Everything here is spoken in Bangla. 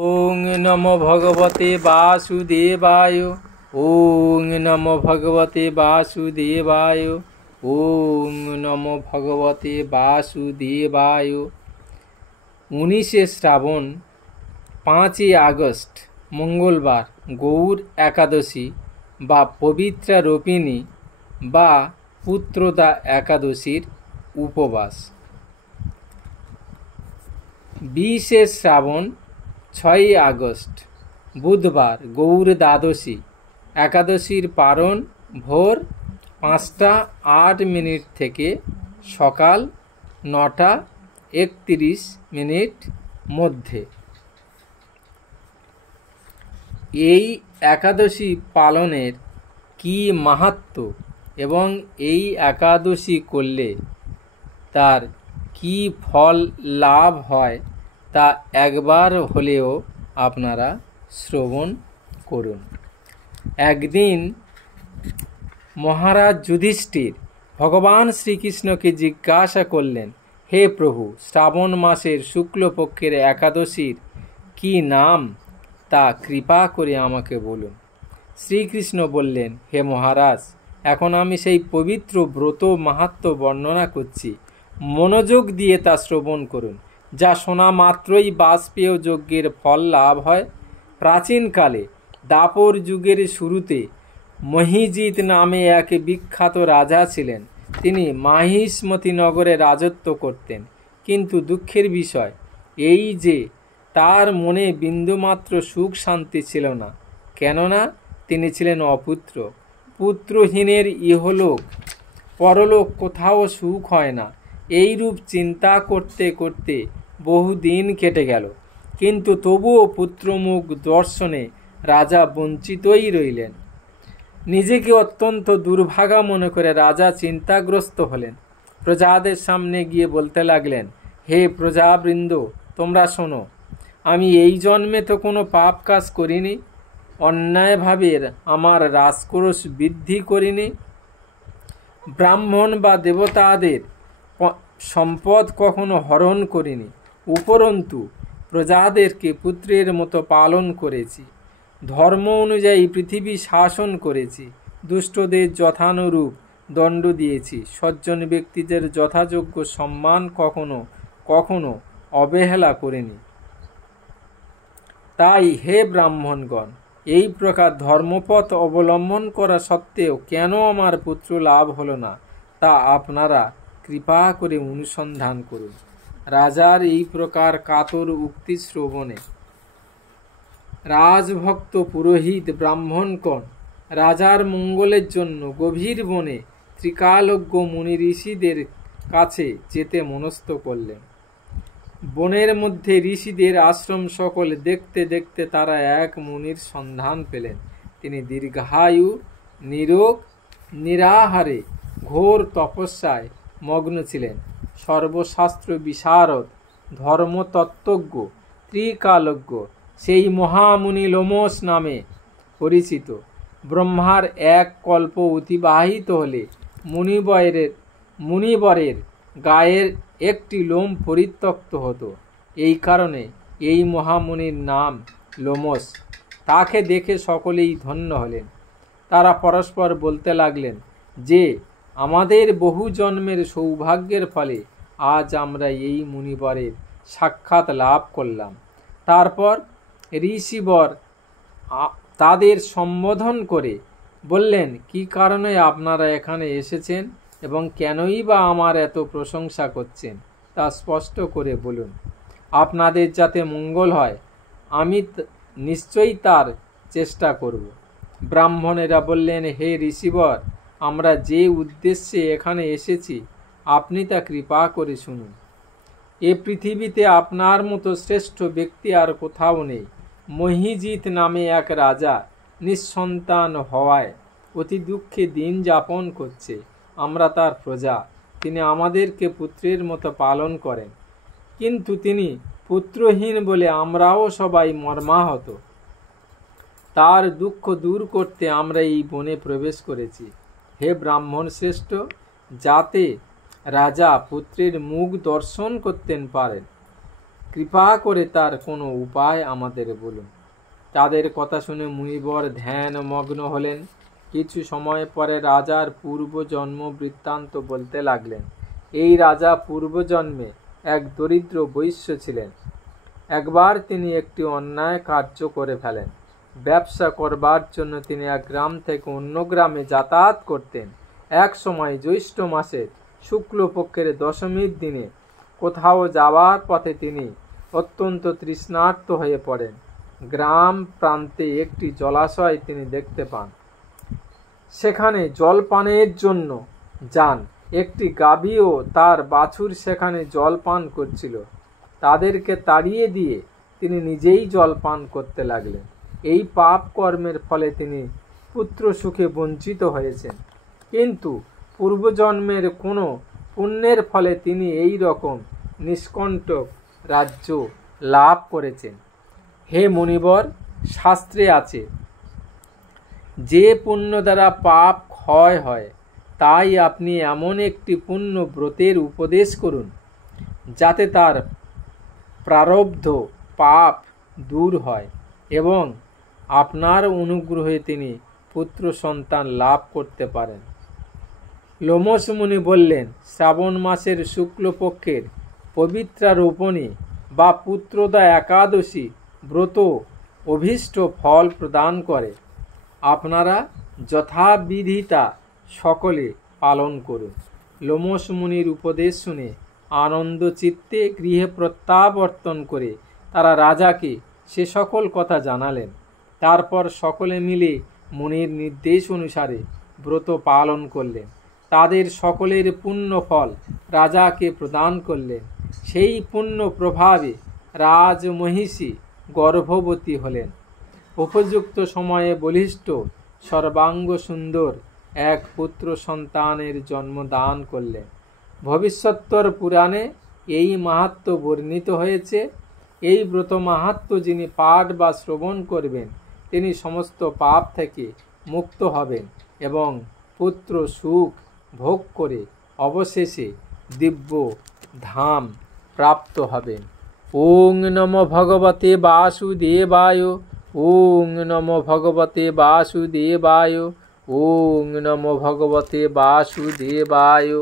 ওং নমো ভগবতে বাসুদেবায়। ওং নমো ভগবতে বাসুদেবায়। ওং নমো ভগবতে বাসুদেবায়। 19শে শ্রাবণ 5ই আগস্ট মঙ্গলবার গৌর একাদশী বা পবিত্রা রোপিণী বা পুত্রদা একাদশীর উপবাস। 20শে শ্রাবণ 6ই আগস্ট বুধবার গৌর দ্বাদশী। একাদশীর পারণ ভোর 5টা 8 থেকে সকাল 9টা 31 মধ্যে। এই একাদশী পালনের কি মাহাত্ম্য এবং এই একাদশী করলে তার কি ফল লাভ হয় তা একবার হলেও আপনারা শ্রবণ করুন। একদিন মহারাজ যুধিষ্ঠির ভগবান শ্রীকৃষ্ণকে জিজ্ঞাসা করলেন, হে প্রভু, শ্রাবণ মাসের শুক্লপক্ষের একাদশীর কি নাম তা কৃপা করে আমাকে বলুন। শ্রীকৃষ্ণ বললেন, হে মহারাজ, এখন আমি সেই পবিত্র ব্রত মাহাত্ম্য বর্ণনা করছি, মনোযোগ দিয়ে তা শ্রবণ করুন। যা শোনা মাত্রই বাজপেয় যজ্ঞের ফল লাভ হয়। প্রাচীনকালে দাপর যুগের শুরুতে মহিজিৎ নামে এক বিখ্যাত রাজা ছিলেন। তিনি মাহিষ্মতি নগরে রাজত্ব করতেন, কিন্তু দুঃখের বিষয় এই যে তার মনে বিন্দুমাত্র সুখ শান্তি ছিল না, কেননা তিনি ছিলেন অপুত্র। পুত্রহীনের ইহলোক পরলোক কোথাও সুখ হয় না। এইরূপ চিন্তা করতে করতে বহুদিন কেটে গেল, কিন্তু তবুও পুত্রমুখ দর্শনে রাজা বঞ্চিতই রইলেন। নিজেকে অত্যন্ত দুর্ভাগা মনে করে রাজা চিন্তাগ্রস্ত হলেন। প্রজাদের সামনে গিয়ে বলতে লাগলেন, হে প্রজাবৃন্দ, তোমরা শোনো, আমি এই জন্মে তো কোনো পাপ কাজ করিনি, অন্যায়ভাবে আমার রাজকোষ বৃদ্ধি করিনি, ব্রাহ্মণ বা দেবতাদের সম্পদ কখনো হরণ করিনি, উপরন্তু প্রজাদেরকে পুত্রের মতো পালন করেছি, ধর্ম অনুযায়ী পৃথিবী শাসন করেছি, দুষ্টদের যথানুরূপ দণ্ড দিয়েছি, সজ্জন ব্যক্তিদের যথাযোগ্য সম্মান কখনো কখনো অবহেলা করিনি। তাই হে ব্রাহ্মণগণ, এই প্রকার ধর্মপথ অবলম্বন করা সত্ত্বেও কেন আমার পুত্র লাভ হলো না তা আপনারা কৃপা করে অনুসন্ধান করুন। রাজার এই প্রকার কাতর উক্তি শ্রবণে রাজভক্ত পুরোহিত ব্রাহ্মণগণ রাজার মঙ্গলের জন্য গভীর বনে ত্রিকালজ্ঞ মুনি ঋষিদের কাছে যেতে মনস্থ করলেন। বনের মধ্যে ঋষিদের আশ্রম সকলে দেখতে দেখতে তারা এক মুনির সন্ধান পেলেন। তিনি দীর্ঘায়ু, নিরোগ, নিরাহারে ঘোর তপস্যায় মগ্ন ছিলেন। সর্বশাস্ত্র বিশারদ, ধর্মতত্ত্বজ্ঞ, ত্রিকালজ্ঞ সেই মহামুনি লোমশ নামে পরিচিত। ব্রহ্মার এক কল্প অতিবাহিত হলে মুনিবরের গায়ের একটি লোম পরিত্যক্ত হতো। এই কারণে এই মহামুনির নাম লোমশ। তাকে দেখে সকলেই ধন্য হলেন। তারা পরস্পর বলতে লাগলেন যে আমাদের বহু জন্মের সৌভাগ্যের ফলে আজ আমরা এই মুনিবরের সাক্ষাৎ লাভ করলাম। তারপর ঋষিবর তাদের সম্বোধন করে বললেন, কি কারণে আপনারা এখানে এসেছেন এবং কেনই বা আমার এত প্রশংসা করছেন তা স্পষ্ট করে বলুন। আপনাদের যাতে মঙ্গল হয় আমি নিশ্চয়ই তার চেষ্টা করব। ব্রাহ্মণেরা বললেন, হে ঋষিবর, আমরা যে উদ্দেশ্যে এখানে এসেছি আপনি তা কৃপা করে শুনুন। এ পৃথিবীতে আপনার মতো শ্রেষ্ঠ ব্যক্তি আর কোথাও নেই। মহিজিৎ নামে এক রাজা নিঃসন্তান হওয়ায় অতি দুঃখে দিন যাপন করছে। আমরা তার প্রজা। তিনি আমাদেরকে পুত্রের মতো পালন করেন, কিন্তু তিনি পুত্রহীন বলে আমরাও সবাই মর্মাহত। তার দুঃখ দূর করতে আমরা এই বনে প্রবেশ করেছি। হে ব্রাহ্মণ শ্রেষ্ঠ, যাতে রাজা পুত্রের মুখ দর্শন করতে পারেন কৃপা করে তার কোনো উপায় আমাদের বলুন। তাদের কথা শুনে মুনিবর ধ্যান মগ্ন হলেন। কিছু সময় পরে রাজার পূর্বজন্ম বৃত্তান্ত বলতে লাগলেন। এই রাজা পূর্বজন্মে এক দরিদ্র বৈশ্য ছিলেন। একবার তিনি একটি অন্যায় কার্য করে ফেলেন। ব্যবসা করবার জন্য তিনি এক গ্রাম থেকে অন্য গ্রামে যাতায়াত করতেন। এক সময় জ্যৈষ্ঠ মাসের শুক্লপক্ষের দশমীর দিনে কোথাও যাওয়ার পথে তিনি অত্যন্ত তৃষ্ণার্ত হয়ে পড়েন। গ্রাম প্রান্তে একটি জলাশয় তিনি দেখতে পান। সেখানে জলপানের জন্য যান। একটি গাভী ও তার বাছুর সেখানে জল পান করছিল। তাদেরকে তাড়িয়ে দিয়ে তিনি নিজেই জল পান করতে লাগলেন। এই পাপ কর্মের ফলে তিনি পুত্র সুখে বঞ্চিত হয়েছেন, কিন্তু পূর্বজন্মের কোনো পুণ্যের ফলে তিনি এই রকম নিষ্কণ্টক রাজ্য লাভ করেছেন। হে মুনিবর, শাস্ত্রে আছে, যে পুণ্য দ্বারা পাপ ক্ষয় হয়, তাই আপনি এমন একটি পুণ্য ব্রতের উপদেশ করুন যাতে তার প্রারব্ধ পাপ দূর হয় এবং আপনার অনুগ্রহে তিনি পুত্র সন্তান লাভ করতে পারেন। লোমশ মুনি বললেন, শ্রাবণ মাসের শুক্লপক্ষের পবিত্রা রোপণী বা পুত্রদা একাদশী ব্রত অভীষ্ট ফল প্রদান করে। আপনারা যথাবিধিতা সকলে পালন করুন। লোমশ মুনির উপদেশ শুনে আনন্দ চিত্তে গৃহে প্রত্যাবর্তন করে তারা রাজাকে সে সকল কথা জানালেন। তারপর সকলে মিলে মুনির নির্দেশ অনুসারে ব্রত পালন করলেন। তাদের সকলের পুণ্য ফল রাজাকে প্রদান করলেন। সেই পুণ্য প্রভাবে রাজমহিষী গর্ভবতী হলেন। উপযুক্ত সময়ে বলিষ্ঠ সর্বাঙ্গ সুন্দর এক পুত্র সন্তানের জন্ম দান করলেন। ভবিষ্যত্তর পুরাণে এই মাহাত্ম্য বর্ণিত হয়েছে। এই ব্রত মাহাত্ম্য যিনি পাঠ বা শ্রবণ করবেন তিনি সমস্ত পাপ থেকে মুক্ত হবেন এবং পুত্র সুখ ভোগ করে অবশেষে দিব্য ধাম প্রাপ্ত হবেন। ওং নমো ভগবতে বাসুদেবায়। ওং নমো ভগবতে বাসুদেবায়। ওং নমো ভগবতে বাসুদেবায়।